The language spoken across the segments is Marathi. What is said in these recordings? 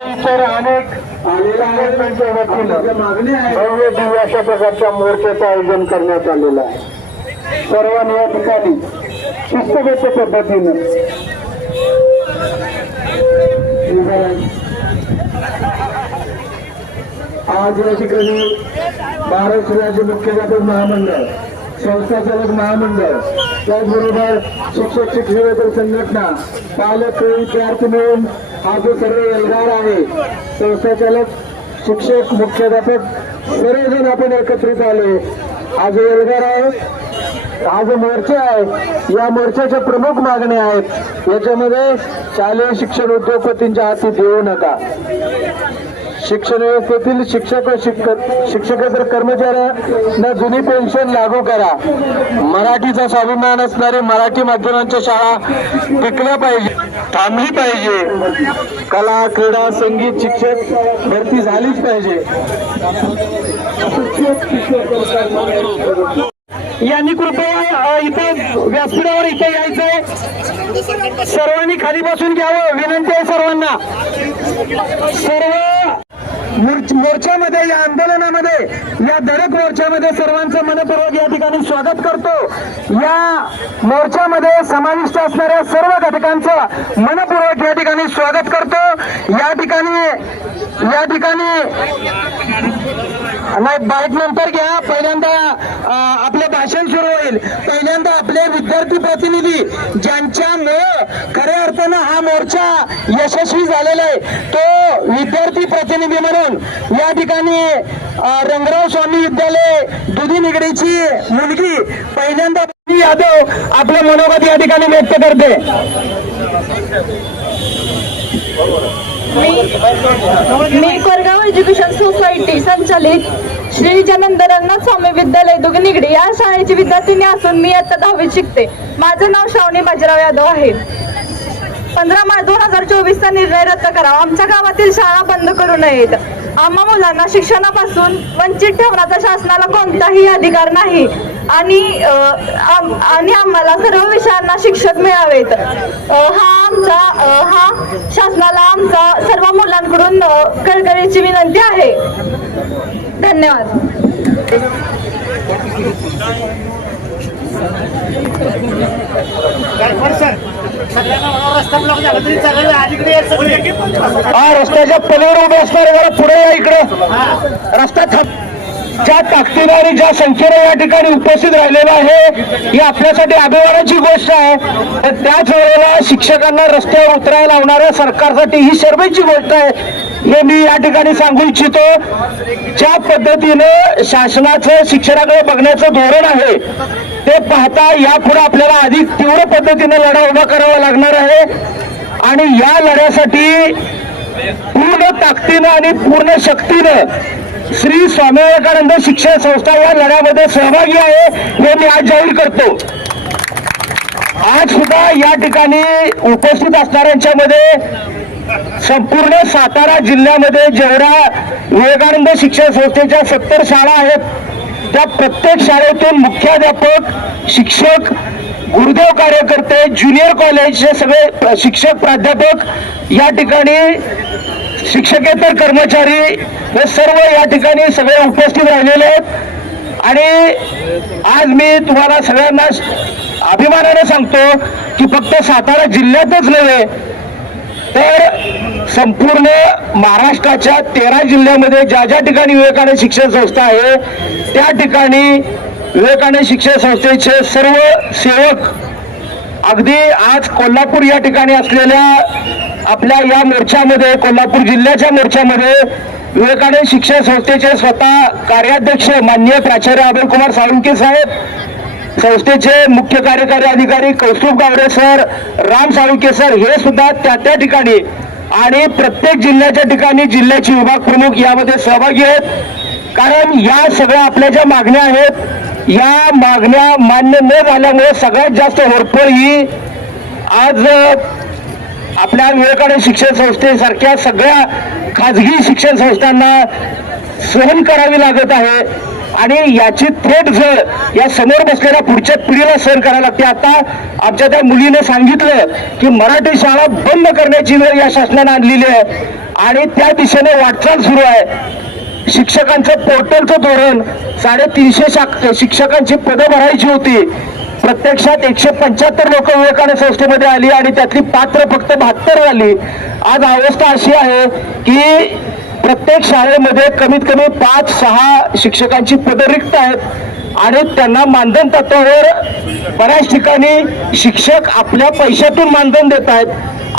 इतर अनेक संघटनांच्या वतीनं. भव्य दिव्य अशा प्रकारच्या मोर्चाचं आयोजन करण्यात आलेलं आहे. सर्वांनी या ठिकाणी शिस्तबद्ध पद्धतीनं. आज या ठिकाणी महाराष्ट्र राज्य मुख्याध्यापक महामंडळ संस्थाचालक महामंडळ. त्याचबरोबर शिक्षक शिक्षकेतर संघटना पालक विद्यार्थी मिळून हा जो सर्व एल्गार आहे संस्थाचालक शिक्षक मुख्याध्यापक सर्वजण आपण एकत्रित आले. हा जो एल्गार आहे हा जो मोर्चा आहे या मोर्चाच्या प्रमुख मागण्या आहेत. याच्यामध्ये शालेय शिक्षण उद्योगपतींच्या हाती देऊ नका. शिक्षण व्यवस्थेतील शिक्षक व शिक्षक शिक्षकेतर कर्मचाऱ्यांना जुनी पेन्शन लागू करा मराठीचा स्वाभिमान असणारी मराठी माध्यमांच्या शाळा टिकल्या पाहिजे थांबली पाहिजे. कला क्रीडा संगीत शिक्षक भरती झालीच पाहिजे. यांनी कृपया इथे व्यासपीठावर इथे यायचंय. सर्वांनी खाली बसून घ्यावं. विनंती आहे सर्वांना. सर्व मोर्चामध्ये या आंदोलनामध्ये या धडक मोर्चामध्ये सर्वांचं मनपूर्वक या ठिकाणी स्वागत करतो. या मोर्चामध्ये समाविष्ट असणाऱ्या सर्व घटकांचं मनपूर्वक या ठिकाणी स्वागत करतो. या ठिकाणी या ठिकाणी नाही बाईक नंतर घ्या. पहिल्यांदा आपलं भाषण सुरू होईल. पहिल्यांदा आपले विद्यार्थी प्रतिनिधी ज्यांच्यामुळे खऱ्या अर्थानं हा मोर्चा यशस्वी झालेला आहे तो विद्यार्थी प्रतिनिधी म्हणून या ठिकाणी रंगराव स्वामी विद्यालय दुधी निगडीची मुलगी पहिल्यांदा यादव आपलं मनोगत या ठिकाणी व्यक्त करते. मी कोरगाव एज्युकेशन सोसायटी संचालित श्री जनानंद स्वामी विद्यालय दुगनिगडी या शाळेची विद्यार्थिनी असून मी आता दहावीत शिकते. माझं नाव श्रावणी बाजीराव यादव आहे. पंधरा मार्च दोन हजार चोवीसचा निर्णय रद्द करावा आमच्या गावातील शाळा बंद करू नयेत. आम्हा मुलांना शिक्षणापासून वंचित ठेवण्याचा शासनाला कोणताही अधिकार नाही. आणि आम- आणि आम्हाला सर्व विषयांना शिक्षक मिळावेत. हा आमचा हा शासनाला आमचा सर्व मुलांकडून कळकळीची विनंती आहे. धन्यवाद. हा रस्त्याच्या पलीवर उभे असणारे जरा पुढे या इकडे. रस्ता थांब. ज्या ताकदीने आणि ज्या संख्येने या ठिकाणी उपस्थित राहिलेला आहे ही आपल्यासाठी अभिमानाची गोष्ट आहे. तर त्याच वेळेला शिक्षकांना रस्त्यावर उतरायला लावणाऱ्या सरकारसाठी ही शर्मेची गोष्ट आहे. हे मी या ठिकाणी सांगू इच्छितो ज्या पद्धतीनं शासनाचं शिक्षणाकडे बघण्याचं धोरण आहे ते पाहता यापुढे आपल्याला अधिक तीव्र पद्धतीने लढा उभा करावा लागणार आहे. आणि या लढ्यासाठी पूर्ण ताकदीनं आणि पूर्ण शक्तीनं श्री स्वामी विवेकानंद शिक्षण संस्था या लढ्यामध्ये सहभागी आहे हे मी आज जाहीर करतो. आज सुद्धा या ठिकाणी उपस्थित असणाऱ्यांच्या मध्ये संपूर्ण सातारा जिल्ह्यामध्ये जेवढ्या विवेकानंद शिक्षण संस्थेच्या सत्तर शाळा आहेत त्या प्रत्येक शाळेतून मुख्याध्यापक शिक्षक गुरुदेव कार्यकर्ते ज्युनियर कॉलेजचे सगळे शिक्षक प्राध्यापक या ठिकाणी शिक्षकेतर कर्मचारी हे सर्व या ठिकाणी सगळे उपस्थित राहिलेले आहेत. आणि आज मी तुम्हाला सगळ्यांना अभिमानाने सांगतो की फक्त सातारा जिल्ह्यातच नव्हे तर संपूर्ण महाराष्ट्राच्या तेरा जिल्ह्यामध्ये ज्या ज्या ठिकाणी विवेकानंद शिक्षण संस्था आहे त्या ठिकाणी विवेकानंद शिक्षण संस्थेचे सर्व सेवक अगदी आज कोल्हापूर या ठिकाणी असलेल्या आपल्या या मोर्चामध्ये कोल्हापूर जिल्ह्याच्या मोर्चामध्ये विवेकानंद शिक्षण संस्थेचे स्वतः कार्याध्यक्ष माननीय प्राचार्य अभय कुमार साळुंके साहेब संस्थेचे मुख्य कार्यकारी अधिकारी कौस्तुभ गावडे सर राम साळुंके सर हे सुद्धा त्या त्या ठिकाणी आणि प्रत्येक जिल्ह्याच्या ठिकाणी जिल्ह्याचे विभाग प्रमुख यामध्ये सहभागी आहेत. कारण या सगळ्या आपल्या ज्या मागण्या आहेत या मागण्या मान्य न झाल्यामुळे सगळ्यात जास्त होरपळ ही आज आपल्या विवेकानंद शिक्षण संस्थेसारख्या सगळ्या खाजगी शिक्षण संस्थांना सहन करावी लागत आहे. आणि याची थेट झळ या समोर बसलेल्या पुढच्या पिढीला सहन करायला लागते. आता आमच्या त्या मुलीने सांगितलं की मराठी शाळा बंद करण्याची वेळ या शासनाने आणलेली आहे. आणि त्या दिशेने वाटचाल सुरू आहे. शिक्षकांचं पोर्टलचं धोरण साडेतीनशे शाख शिक्षकांची पदं भरायची होती. प्रत्यक्षात एकशे पंच्याहत्तर लोक विवेकानंद संस्थेमध्ये आली आणि त्यातली पात्र फक्त बहात्तर झाली. आज अवस्था अशी आहे की प्रत्येक शाळेमध्ये कमीत कमी पाच सहा शिक्षकांची पदं रिक्त आहेत. आणि त्यांना मानधन तत्वावर बऱ्याच ठिकाणी शिक्षक आपल्या पैशातून मानधन देत आहेत.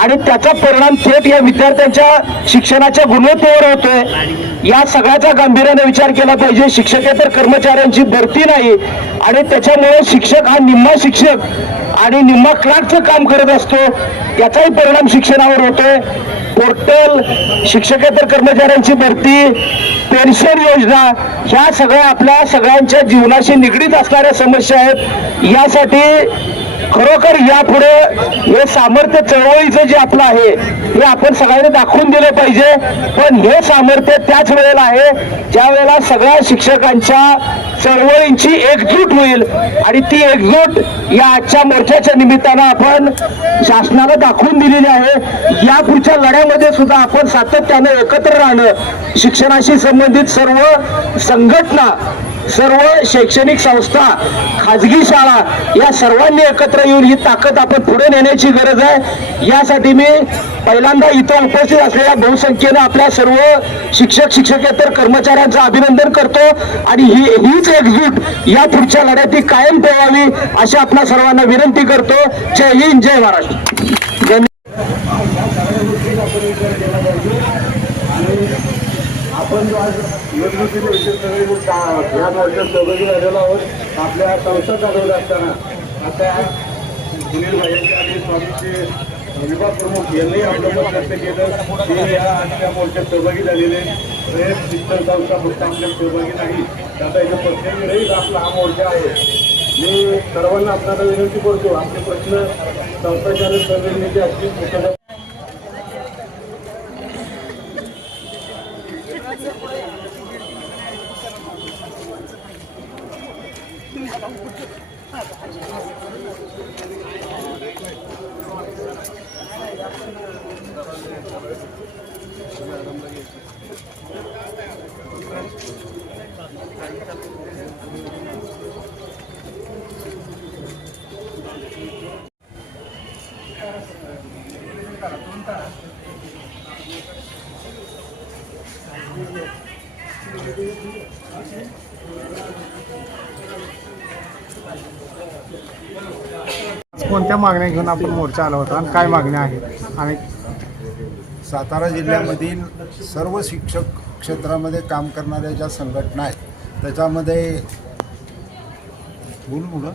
आणि त्याचा परिणाम थेट या विद्यार्थ्यांच्या शिक्षणाच्या गुणवत्तेवर होतोय. या सगळ्याचा गांभीर्याने विचार केला पाहिजे. शिक्षकेतर कर्मचाऱ्यांची भरती नाही. आणि त्याच्यामुळे शिक्षक हा निम्मा शिक्षक आणि निम्मा क्लार्कचं काम करत असतो. याचाही परिणाम शिक्षणावर होतोय. पोर्टल शिक्षकेतर कर्मचाऱ्यांची भरती पेन्शन योजना ह्या सगळ्या आपल्या सगळ्यांच्या जीवनाशी निगडीत असणाऱ्या समस्या आहेत. यासाठी खरोखर यापुढे हे सामर्थ्य चळवळीचं जे आपलं आहे हे आपण सगळ्यांनी दाखवून दिलं पाहिजे. पण हे सामर्थ्य त्याच वेळेला आहे ज्या वेळेला सगळ्या शिक्षकांच्या चळवळींची एकजूट होईल. आणि ती एकजूट या आजच्या मोर्चाच्या निमित्तानं आपण शासनाला दाखवून दिलेली आहे. या पुढच्या लढ्यामध्ये सुद्धा आपण सातत्यानं एकत्र राहणं शिक्षणाशी संबंधित सर्व संघटना सर्व शैक्षणिक संस्था खाजगी शाळा या सर्वांनी एकत्र येऊन ही ताकद आपण पुढे नेण्याची गरज आहे. यासाठी मी पहिल्यांदा इथं उपस्थित असलेल्या बहुसंख्येनं आपल्या सर्व शिक्षक शिक्षकेतर कर्मचाऱ्यांचं अभिनंदन करतो आणि ही हीच एकजूट या पुढच्या लढ्यात कायम ठेवावी अशी आपल्या सर्वांना विनंती करतो. जय हिंद जय महाराष्ट्र धन्यवाद आपण जो आज निवडणुकीचे विषय सगळे जो का- या मोर्चात सहभागी झालेलो आहोत. आपल्या संसद चालवल्या असताना आता सुनील भाईंचे आणि स्वामीचे विभाग प्रमुख यांनी आंदोलन व्यक्त केलं. ते या आजच्या मोर्चात सहभागी झालेले प्रयत्न शिक्षण संस्था फक्त आपल्या सहभागी नाही. आता इथं प्रत्येक वेळेस आपला हा मोर्चा आहे. मी सर्वांना आपल्याला विनंती करतो आपले प्रश्न संस्थाच्या सहभागी असतील कोणत्या मागण्या घेऊन आपण मोर्चा आला होता आणि काय मागण्या आहेत? आणि सातारा जिल्ह्यामधील सर्व शिक्षक क्षेत्रामध्ये काम करणाऱ्या ज्या संघटना आहेत त्याच्यामध्ये बोल मुलं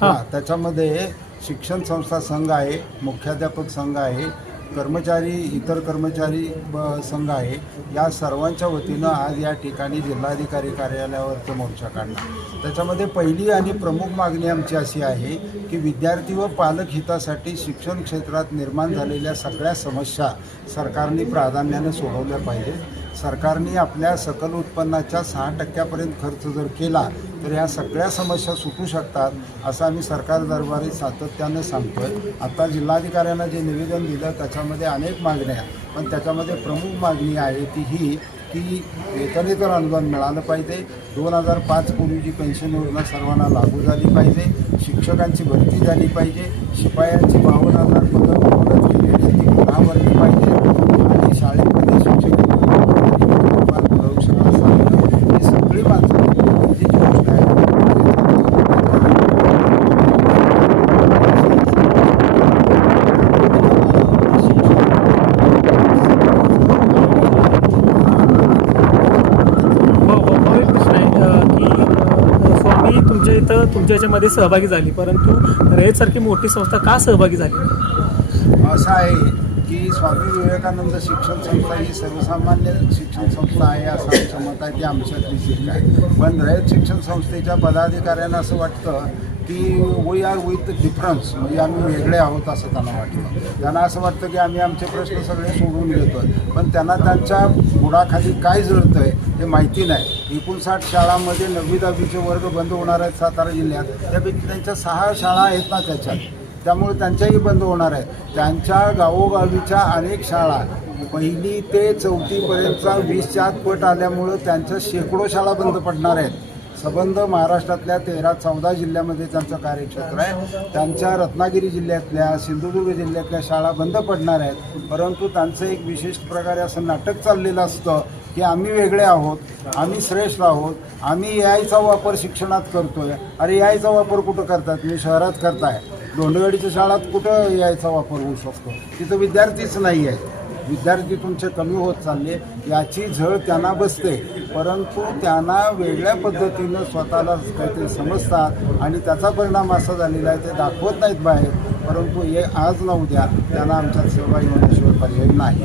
हां त्याच्यामध्ये शिक्षण संस्था संघ आहे मुख्याध्यापक संघ आहे कर्मचारी इतर कर्मचारी ब- संघ आहे. या सर्वांच्या वतीनं आज या ठिकाणी जिल्हाधिकारी कार्यालयावरती मोर्चा काढला. त्याच्यामध्ये पहिली आणि प्रमुख मागणी आमची अशी आहे की विद्यार्थी व पालक हितासाठी शिक्षण क्षेत्रात निर्माण झालेल्या सगळ्या समस्या सरकारने प्राधान्यानं सोडवल्या पाहिजेत. सरकारने आपल्या सकल उत्पन्नाच्या सहा टक्क्यापर्यंत खर्च जर केला तर ह्या सगळ्या समस्या सुटू शकतात असं आम्ही सरकार दरबारी सातत्यानं सांगतोय. आता जिल्हाधिकाऱ्यांना जे निवेदन दिलं त्याच्यामध्ये अनेक मागण्या पण त्याच्यामध्ये प्रमुख मागणी आहे ती ही की वेतनेतर अनुदान मिळालं पाहिजे. दोन हजार पाच पूर्वीची पेन्शन योजना सर्वांना लागू झाली पाहिजे. शिक्षकांची भरती झाली पाहिजे. शिपायांची बावन्न हजार पदं पूर्ण केलेली ती पुन्हा भरली पाहिजे आणि शाळेमध्ये शिक्षक प्रयोगशाळा असावी ही सगळी माणसं गरजेची गोष्ट आहे हो हो हो एक प्रश्न आहे अ, की अ, स्वामी तुमच्या इथं तुमच्या याच्यामध्ये सहभागी झाली परंतु रयतसारखी मोठी संस्था का सहभागी झाली असं आहे की स्वामी विवेकानंद शिक्षण संस्था ही सर्वसामान्य शिक्षण संस्था आहे असं आमचं मत आहे की आमच्या शिक आहे. पण रयत शिक्षण संस्थेच्या पदाधिकाऱ्यांना असं वाटतं की वी आर विथ डिफरन्स म्हणजे आम्ही वेगळे आहोत असं त्यांना वाटतं. त्यांना असं वाटतं की आम्ही आमचे प्रश्न सगळे सोडून घेतो पण त्यांना त्यांच्या बुडाखाली काय जळतं आहे हे माहिती नाही. एकोणसाठ शाळांमध्ये नववी दहावीचे वर्ग बंद होणार आहेत सातारा जिल्ह्यात. त्यापैकी त्यांच्या सहा शाळा आहेत ना त्याच्यात. त्यामुळे त्यांच्याही बंद होणार आहेत. त्यांच्या गावोगावीच्या अनेक शाळा पहिली ते चौथीपर्यंतचा वीसच्या आत पट आल्यामुळं त्यांच्या शेकडो शाळा बंद पडणार आहेत. सबंध महाराष्ट्रातल्या तेरा चौदा जिल्ह्यामध्ये त्यांचं कार्यक्षेत्र आहे. त्यांच्या रत्नागिरी जिल्ह्यातल्या सिंधुदुर्ग जिल्ह्यातल्या शाळा बंद पडणार आहेत. परंतु त्यांचं एक विशेष प्रकारे असं नाटक चाललेलं असतं की आम्ही वेगळे आहोत आम्ही श्रेष्ठ आहोत आम्ही यायचा वापर शिक्षणात करतोय. अरे यायचा वापर कुठं करतात? मी शहरात करताय. दोंडवाडीच्या शाळात कुठं यायचा वापर होऊ शकतो? तिथं विद्यार्थीच नाही आहे. विद्यार्थी तुमचे कमी होत चालले याची झळ त्यांना बसते. परंतु त्यांना वेगळ्या पद्धतीनं स्वतःला काहीतरी समजतात आणि त्याचा परिणाम असा झालेला आहे ते दाखवत नाहीत बाहेर. परंतु हे आज न उद्या त्यांना आमच्यात सेवा होण्याशिवाय पर्याय नाही.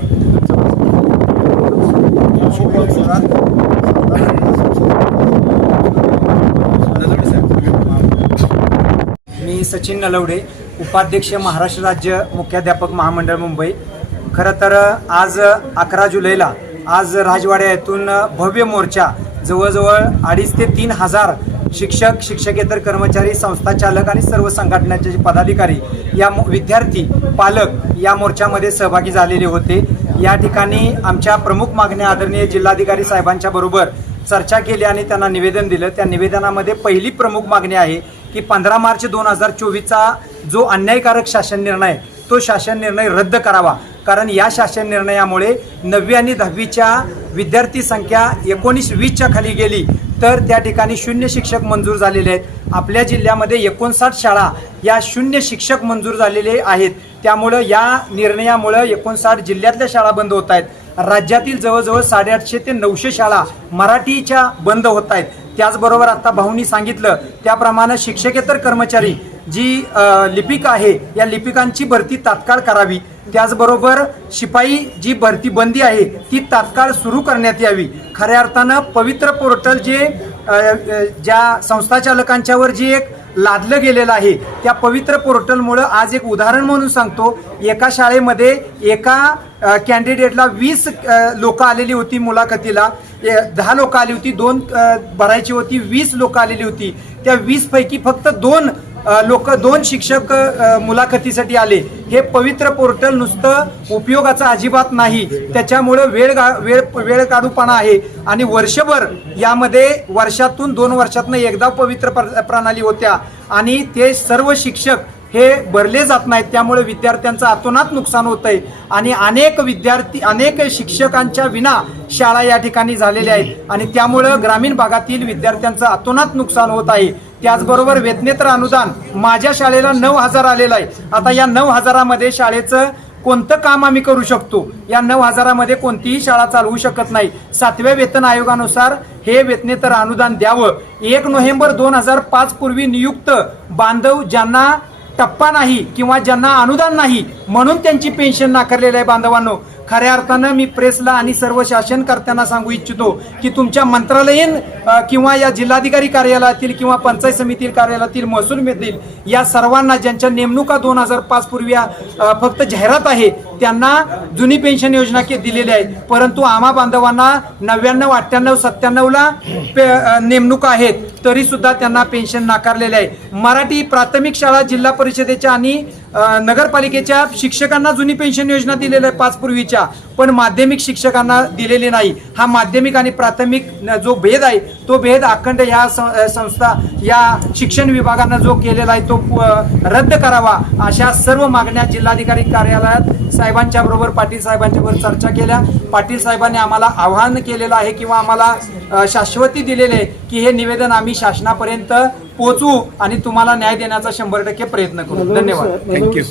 मी सचिन नलवडे उपाध्यक्ष महाराष्ट्र राज्य मुख्याध्यापक महामंडळ मुंबई. खरं तर आज अकरा जुलैला आज राजवाड्या येथून भव्य मोर्चा जवळजवळ अडीच ते तीन हजार शिक्षक शिक्षकेतर कर्मचारी संस्था चालक आणि सर्व संघटनांचे पदाधिकारी या मो- विद्यार्थी पालक या मोर्चामध्ये सहभागी झालेले होते. या ठिकाणी आमच्या प्रमुख मागण्या आदरणीय जिल्हाधिकारी साहेबांच्या बरोबर चर्चा केली आणि त्यांना निवेदन दिलं. त्या निवेदनामध्ये पहिली प्रमुख मागणी आहे की पंधरा मार्च दोन हजार चोवीसचा जो अन्यायकारक शासन निर्णय तो शासन निर्णय रद्द करावा. कारण या शासन निर्णयामुळे नववी आणि दहावीच्या विद्यार्थी संख्या एकोणीस वीसच्या खाली गेली. तर त्या ठिकाणी शून्य शिक्षक मंजूर झालेले आहेत. आपल्या जिल्ह्यामध्ये एकोणसाठ शाळा या शून्य शिक्षक मंजूर झालेले आहेत. त्यामुळं या निर्णयामुळं एकोणसाठ जिल्ह्यातल्या शाळा बंद होत आहेत. राज्यातील जवळजवळ साडेआठशे ते नऊशे शाळा मराठीच्या बंद होत आहेत. त्याचबरोबर आता भाऊनी सांगितलं त्याप्रमाणे शिक्षकेतर कर्मचारी जी लिपिक आहे या लिपिकांची भरती तात्काळ करावी. त्याचबरोबर शिपाई जी भरती बंदी आहे ती तात्काळ सुरू करण्यात यावी. खऱ्या अर्थानं पवित्र पोर्टल जे ज्या संस्थाचालकांच्यावर जी एक लादलं गेलेलं आहे त्या पवित्र पोर्टलमुळं आज एक उदाहरण म्हणून सांगतो. एका शाळेमध्ये एका कॅन्डिडेटला वीस लोक आलेली होती मुलाखतीला. ए, दहा लोक आली होती दोन भरायची होती वीस लोक आलेली होती. त्या वीस पैकी फक्त दोन लोक दोन शिक्षक मुलाखतीसाठी आले. हे पवित्र पोर्टल नुसतं उपयोगाचं अजिबात नाही. त्याच्यामुळं वेळ गा- वेळ वेळ काढूपणा आहे. आणि वर्षभर यामध्ये वर्षातून दोन वर्षातनं एकदा पवित्र प्र- प्रणाली होत्या. आणि ते सर्व शिक्षक हे भरले जात नाहीत. त्यामुळे विद्यार्थ्यांचं अतोनात नुकसान होत आहे आणि अनेक विद्यार्थी अनेक शिक्षकांच्या विना शाळा या ठिकाणी झालेल्या आहेत. आणि त्यामुळं ग्रामीण भागातील विद्यार्थ्यांचं अतोनात नुकसान होत आहे. त्याचबरोबर वेतनेतर अनुदान माझ्या शाळेला नऊ हजार आलेलं आहे. आता या नऊ हजारामध्ये शाळेचं कोणतं काम आम्ही करू शकतो? या नऊ हजारामध्ये कोणतीही शाळा चालवू शकत नाही. सातव्या वेतन आयोगानुसार हे वेतनेतर अनुदान द्यावं. एक नोव्हेंबर दोन हजार पाच पूर्वी नियुक्त बांधव ज्यांना टप्पा नाही किंवा ज्यांना अनुदान नाही म्हणून त्यांची पेन्शन नाकारलेली आहे बांधवांनो. खऱ्या अर्थानं मी प्रेसला आणि सर्व शासनकर्त्यांना सांगू इच्छितो की तुमच्या मंत्रालयीन किंवा या जिल्हाधिकारी कार्यालयातील किंवा पंचायत समिती कार्यालयातील महसूल मिळतील या सर्वांना ज्यांच्या नेमणुका दोन हजार पाच पूर्वी फक्त जाहिरात आहे त्यांना जुनी पेन्शन योजना के दिलेली आहे. परंतु आम्हा बांधवांना नव्याण्णव अठ्ठ्याण्णव सत्त्याण्णवला पे- नेमणुका आहेत तरी सुद्धा त्यांना पेन्शन नाकारलेले आहे. मराठी प्राथमिक शाळा जिल्हा परिषदेच्या आणि नगरपालिकेच्या शिक्षकांना जुनी पेन्शन योजना दिलेल्या आहे पाच पूर्वीच्या पण माध्यमिक शिक्षकांना दिलेली नाही. हा माध्यमिक आणि प्राथमिक जो भेद आहे तो भेद अखंड ह्या सं- संस्था या शिक्षण विभागानं जो केलेला आहे तो रद्द करावा अशा सर्व मागण्या जिल्हाधिकारी कार्यालयात साहेबांच्या बरोबर पाटील साहेबांच्या बरोबर चर्चा केल्या. पाटील साहेबांनी आम्हाला आव्हान केलेलं आहे किंवा आम्हाला शाश्वती दिलेली आहे की हे निवेदन आम्ही शासनापर्यंत पोहोचवू आणि तुम्हाला न्याय देण्याचा शंभर टक्के प्रयत्न करू. धन्यवाद. थँक्यू